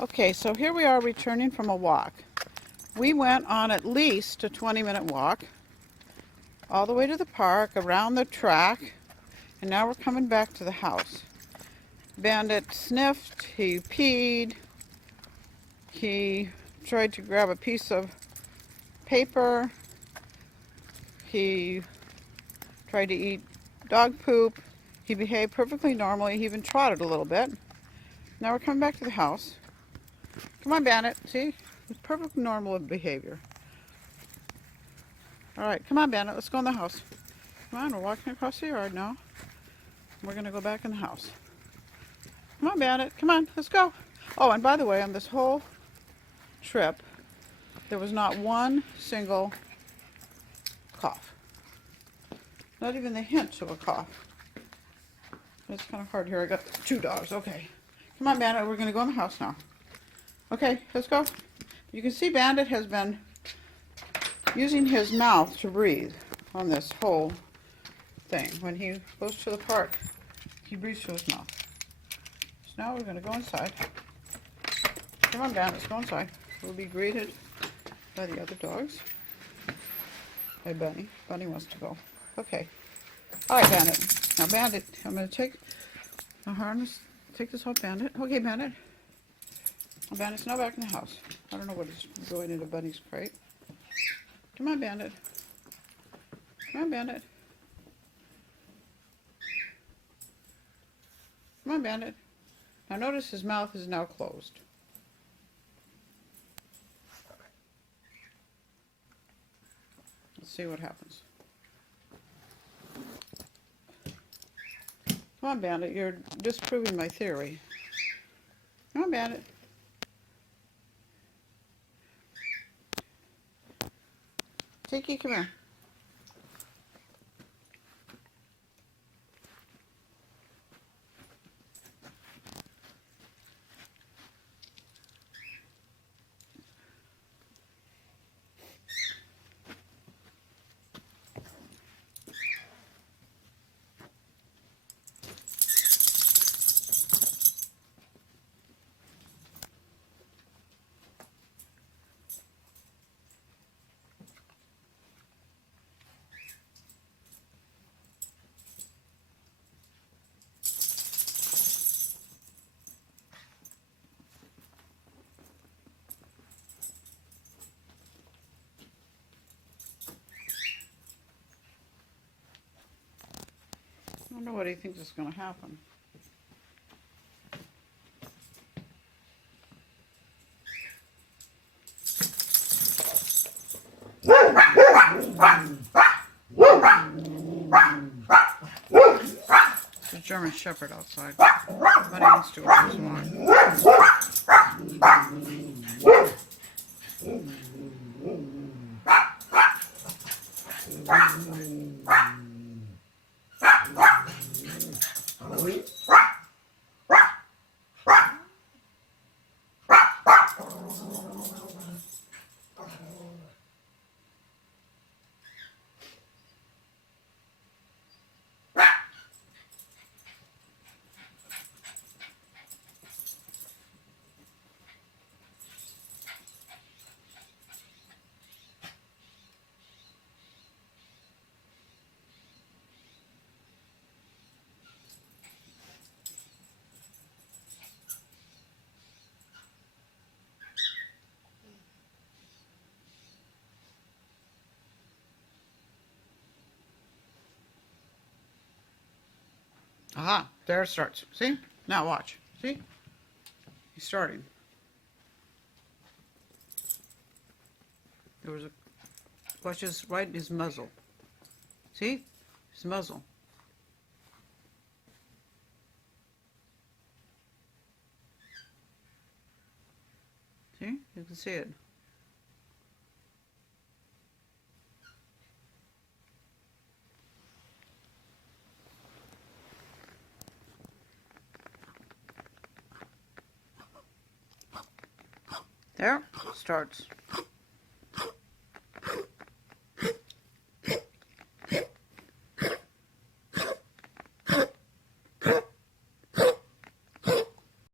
Okay, so here we are returning from a walk. We went on at least a 20-minute walk all the way to the park, around the track, and now we're coming back to the house. Bandit sniffed, he peed, he tried to grab a piece of paper, he tried to eat dog poop, he behaved perfectly normally, he even trotted a little bit. Now we're coming back to the house. Come on, Bandit, see? It's perfect normal behavior. All right, come on, Bandit, let's go in the house. Come on, we're walking across the yard now. We're gonna go back in the house. Come on, Bandit, come on, let's go. Oh, and by the way, on this whole trip, there was not one single cough. Not even the hint of a cough. It's kind of hard here. I got 2 dogs. Okay. Come on, Bandit. We're going to go in the house now. Okay, let's go. You can see Bandit has been using his mouth to breathe on this whole thing. When he goes to the park, he breathes through his mouth. So now we're going to go inside. Come on, Bandit. Let's go inside. We'll be greeted by the other dogs. By Bunny. Bunny wants to go. Okay. All right, Bandit. Now, Bandit, I'm going to take the harness, take this off, Bandit. Okay, Bandit. Bandit's now back in the house. I don't know what is going into Bunny's crate. Come on, Bandit. Come on, Bandit. Come on, Bandit. Now, notice his mouth is now closed. Let's see what happens. Come on, Bandit, you're disproving my theory. Come on, Bandit. Tiki, come here. I don't know what he thinks is going to happen. It's a German Shepherd outside, but he wants to go for his walk. Aha, there it starts. See? Now watch. See? He's starting. There was a, watch his, right in his muzzle. See? His muzzle. See? You can see it. There, starts.